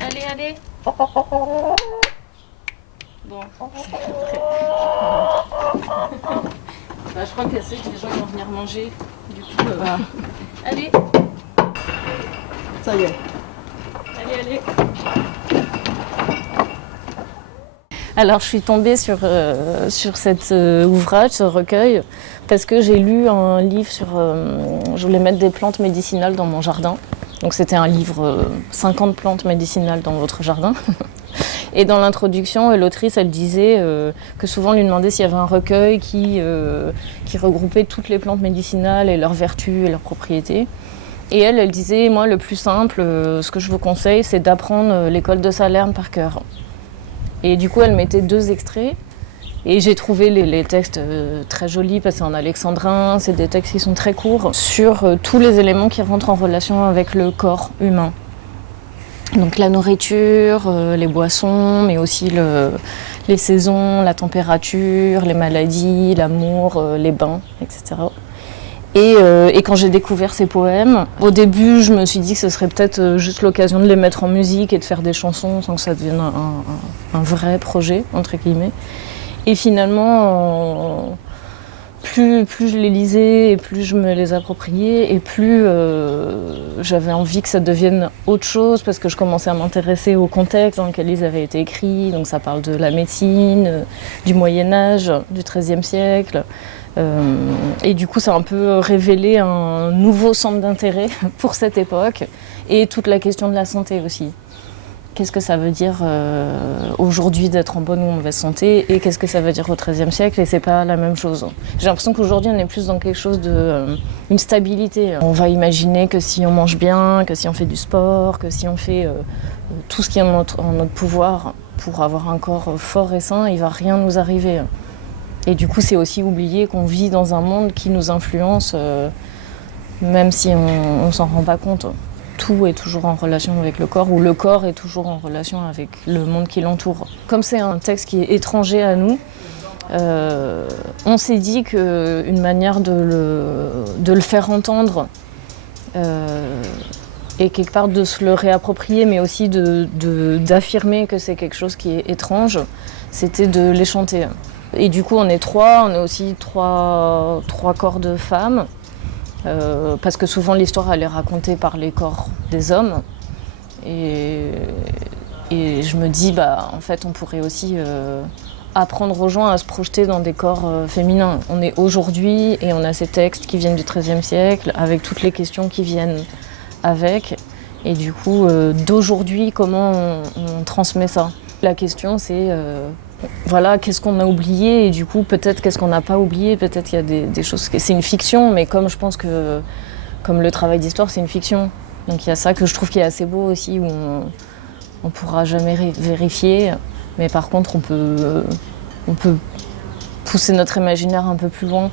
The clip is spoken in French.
Allez, allez. Bon. Bah, je crois qu'elle sait que les gens ils vont venir manger. Du coup, allez. Ça y est. Allez, allez. Alors je suis tombée sur cet ouvrage, ce recueil, parce que j'ai lu un livre sur... je voulais mettre des plantes médicinales dans mon jardin. Donc c'était un livre 50 plantes médicinales dans votre jardin. Et dans l'introduction, l'autrice, elle disait que souvent on lui demandait s'il y avait un recueil qui regroupait toutes les plantes médicinales et leurs vertus et leurs propriétés. Et elle disait, moi le plus simple, ce que je vous conseille, c'est d'apprendre l'école de Salerne par cœur. Et du coup, elle mettait 2 extraits. Et j'ai trouvé les textes très jolis, parce que c'est en alexandrin, c'est des textes qui sont très courts, sur tous les éléments qui rentrent en relation avec le corps humain. Donc la nourriture, les boissons, mais aussi les saisons, la température, les maladies, l'amour, les bains, etc. Et quand j'ai découvert ces poèmes, au début je me suis dit que ce serait peut-être juste l'occasion de les mettre en musique et de faire des chansons sans que ça devienne un vrai projet, entre guillemets. Et finalement, plus je les lisais et plus je me les appropriais et plus j'avais envie que ça devienne autre chose, parce que je commençais à m'intéresser au contexte dans lequel ils avaient été écrits. Donc ça parle de la médecine, du Moyen-Âge, du XIIIe siècle. Et du coup, ça a un peu révélé un nouveau centre d'intérêt pour cette époque, et toute la question de la santé aussi. Qu'est-ce que ça veut dire aujourd'hui d'être en bonne ou mauvaise santé, et qu'est-ce que ça veut dire au XIIIe siècle, et c'est pas la même chose. J'ai l'impression qu'aujourd'hui on est plus dans quelque chose une stabilité. On va imaginer que si on mange bien, que si on fait du sport, que si on fait tout ce qui est en notre pouvoir pour avoir un corps fort et sain, il va rien nous arriver. Et du coup, c'est aussi oublier qu'on vit dans un monde qui nous influence, même si on s'en rend pas compte. Tout est toujours en relation avec le corps, ou le corps est toujours en relation avec le monde qui l'entoure. Comme c'est un texte qui est étranger à nous, on s'est dit qu'une manière de le faire entendre, et quelque part de se le réapproprier, mais aussi d'affirmer que c'est quelque chose qui est étrange, c'était de les chanter. Et du coup, on est 3, on est aussi trois corps de femmes, parce que souvent l'histoire elle est racontée par les corps des hommes. Et je me dis, en fait, on pourrait aussi apprendre aux gens à se projeter dans des corps féminins. On est aujourd'hui et on a ces textes qui viennent du XIIIe siècle, avec toutes les questions qui viennent avec. Et du coup, d'aujourd'hui, comment on transmet ça? La question, c'est... voilà, qu'est-ce qu'on a oublié, et du coup peut-être qu'est-ce qu'on n'a pas oublié, peut-être qu'il y a des choses, c'est une fiction, mais comme je pense que comme le travail d'histoire c'est une fiction, donc il y a ça que je trouve qui est assez beau aussi, où on pourra jamais vérifier, mais par contre on peut pousser notre imaginaire un peu plus loin.